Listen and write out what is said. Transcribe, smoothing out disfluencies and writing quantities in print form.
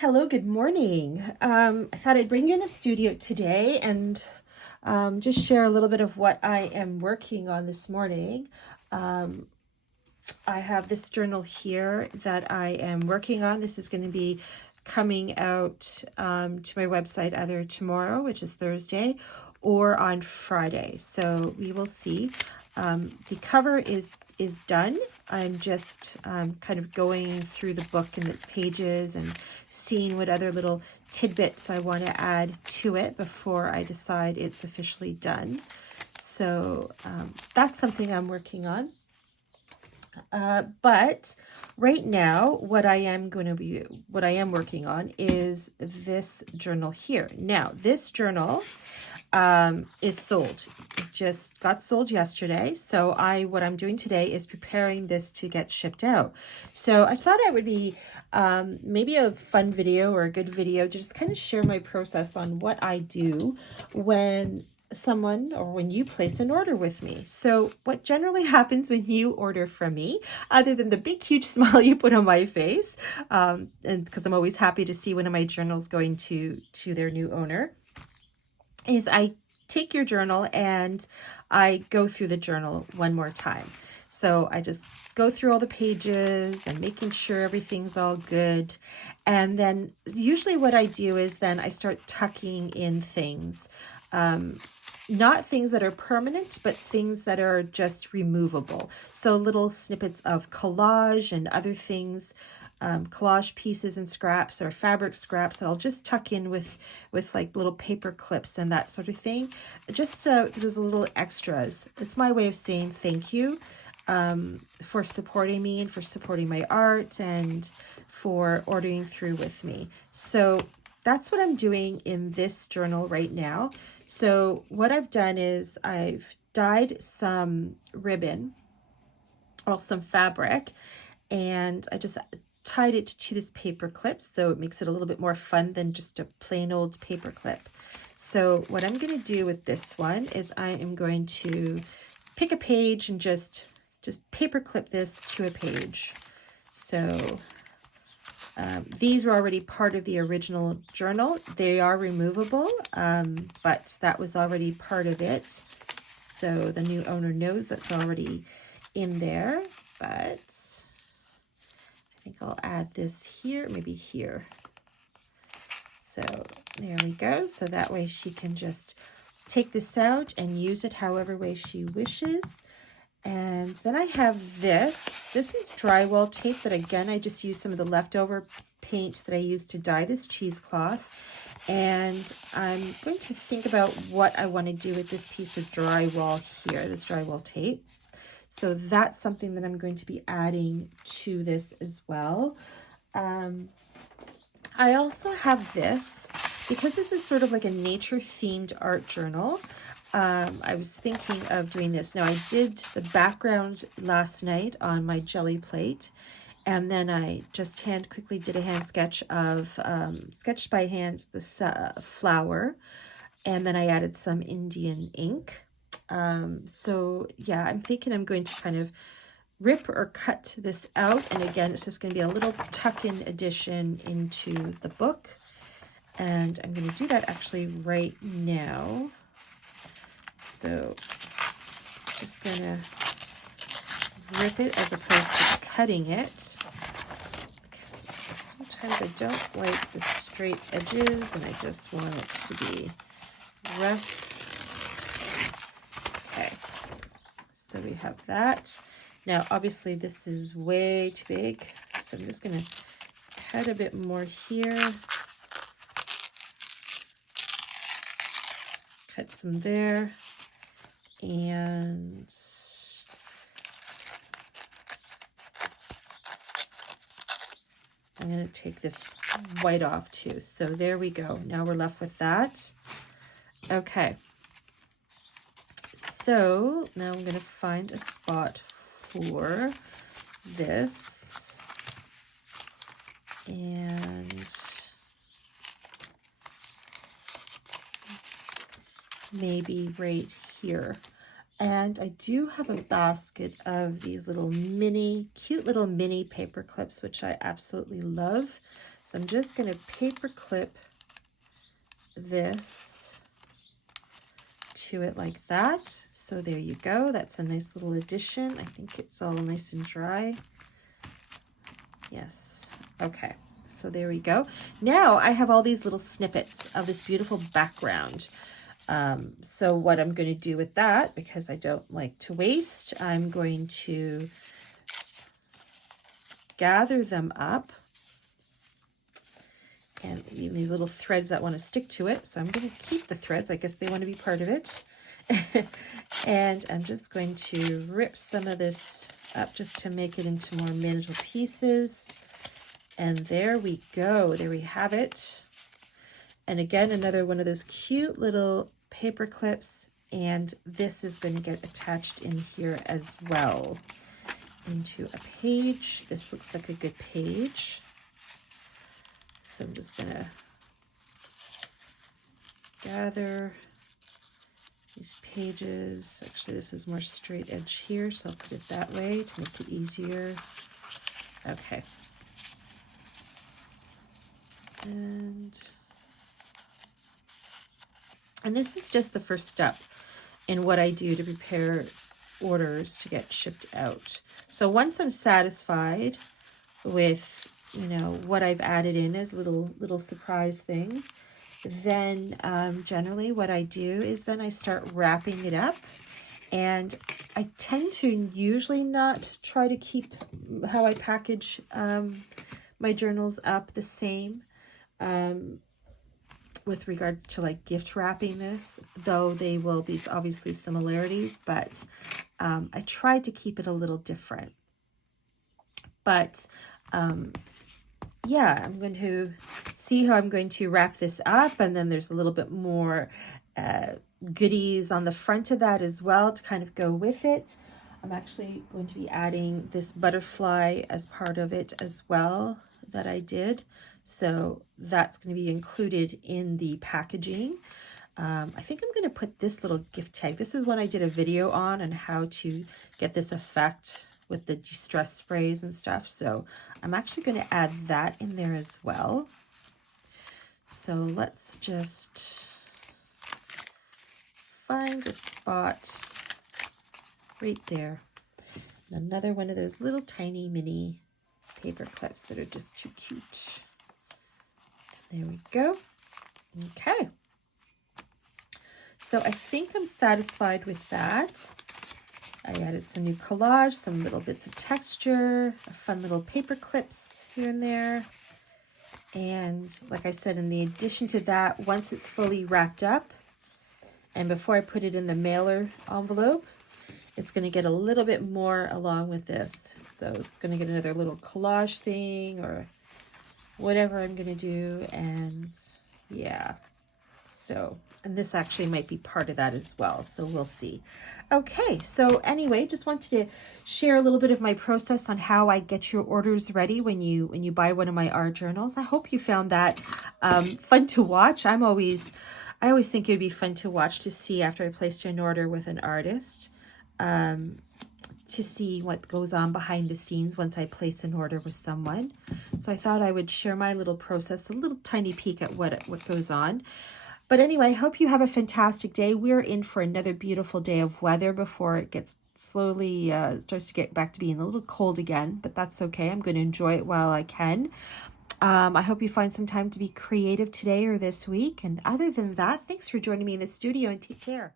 Hello, good morning. I thought I'd bring you in the studio today and just share a little bit of what I am working on this morning. Um, I have this journal here that I am working on. This is going to be coming out to my website either tomorrow, which is Thursday, or on Friday. So we will see. The cover is done. I'm just kind of going through the book and the pages and seeing what other little tidbits I want to add to it before I decide it's officially done. So that's something I'm working on. But right now, what I am working on is this journal here. Now, this journal is sold. It just got sold yesterday. So what I'm doing today is preparing this to get shipped out. So I thought it would be maybe a fun video or a good video to just kind of share my process on what I do when you place an order with me. So what generally happens when you order from me, other than the big huge smile you put on my face, and because I'm always happy to see one of my journals going to their new owner, is I take your journal and I go through the journal one more time. So I just go through all the pages and making sure everything's all good. And then usually what I do is then I start tucking in things. Not things that are permanent, but things that are just removable. So little snippets of collage and other things, collage pieces and scraps or fabric scraps that I'll just tuck in with like little paper clips and that sort of thing. Just so there's a little extras. It's my way of saying thank you for supporting me and for supporting my art and for ordering through with me. So that's what I'm doing in this journal right now. So what I've done is I've dyed some ribbon or some fabric, and I just tied it to this paper clip, so it makes it a little bit more fun than just a plain old paper clip. So what I'm going to do with this one is I am going to pick a page and just paper clip this to a page. So these were already part of the original journal. They are removable, but that was already part of it. So the new owner knows that's already in there, but I think I'll add this here, maybe here. So there we go. So that way she can just take this out and use it however way she wishes. And then I have this. This is drywall tape, but again, I just used some of the leftover paint that I used to dye this cheesecloth. And I'm going to think about what I want to do with this piece of drywall here, this drywall tape. So that's something that I'm going to be adding to this as well. I also have this, because this is sort of like a nature-themed art journal. I was thinking of doing this. Now, I did the background last night on my jelly plate, and then I just quickly did a hand sketch of, sketched by hand, this flower, and then I added some Indian ink. So yeah, I'm thinking I'm going to kind of rip or cut this out, and again, it's just going to be a little tuck-in addition into the book, and I'm going to do that actually right now. So just going to rip it as opposed to cutting it, because sometimes I don't like the straight edges and I just want it to be rough. Okay, so we have that. Now, obviously, this is way too big, so I'm just going to cut a bit more here. Cut some there. And I'm going to take this white off too. So there we go. Now we're left with that. Okay. So now I'm going to find a spot for this. And maybe right here. And I do have a basket of these little cute little mini paper clips, which I absolutely love. So I'm just going to paper clip this to it like that. So there you go. That's a nice little addition. I think it's all nice and dry. Yes. Okay. So there we go. Now I have all these little snippets of this beautiful background. So what I'm going to do with that, because I don't like to waste, I'm going to gather them up, and even these little threads that want to stick to it. So I'm going to keep the threads. I guess they want to be part of it. And I'm just going to rip some of this up just to make it into more manageable pieces. And there we go. There we have it. And again, another one of those cute little paper clips. And this is going to get attached in here as well into a page. This looks like a good page. So I'm just going to gather these pages. Actually, this is more straight edge here, so I'll put it that way to make it easier. Okay. And this is just the first step in what I do to prepare orders to get shipped out. So once I'm satisfied with, you know, what I've added in as little surprise things, then generally what I do is then I start wrapping it up. And I tend to usually not try to keep how I package my journals up the same with regards to like gift wrapping this, though they will be obviously similarities, but I tried to keep it a little different. But yeah, I'm going to see how I'm going to wrap this up, and then there's a little bit more goodies on the front of that as well to kind of go with it. I'm actually going to be adding this butterfly as part of it as well that I did. So that's going to be included in the packaging. I think I'm going to put this little gift tag. This is one I did a video on how to get this effect with the distress sprays and stuff. So I'm actually going to add that in there as well. So let's just find a spot right there. Another one of those little tiny mini paper clips that are just too cute. There we go. Okay. So I think I'm satisfied with that. I added some new collage, some little bits of texture, fun little paper clips here and there. And like I said, in the addition to that, once it's fully wrapped up, and before I put it in the mailer envelope, it's going to get a little bit more along with this. So it's going to get another little collage thing or whatever I'm going to do. And yeah, so, and this actually might be part of that as well. So we'll see. Okay. So anyway, just wanted to share a little bit of my process on how I get your orders ready when you buy one of my art journals. I hope you found that fun to watch. I always think it would be fun to watch to see after I placed an order with an artist, to see what goes on behind the scenes once I place an order with someone. So I thought I would share my little process, a little tiny peek at what goes on. But anyway, I hope you have a fantastic day. We're in for another beautiful day of weather before it gets slowly starts to get back to being a little cold again, but that's okay. I'm going to enjoy it while I can. I hope you find some time to be creative today or this week. And other than that, thanks for joining me in the studio, and take care.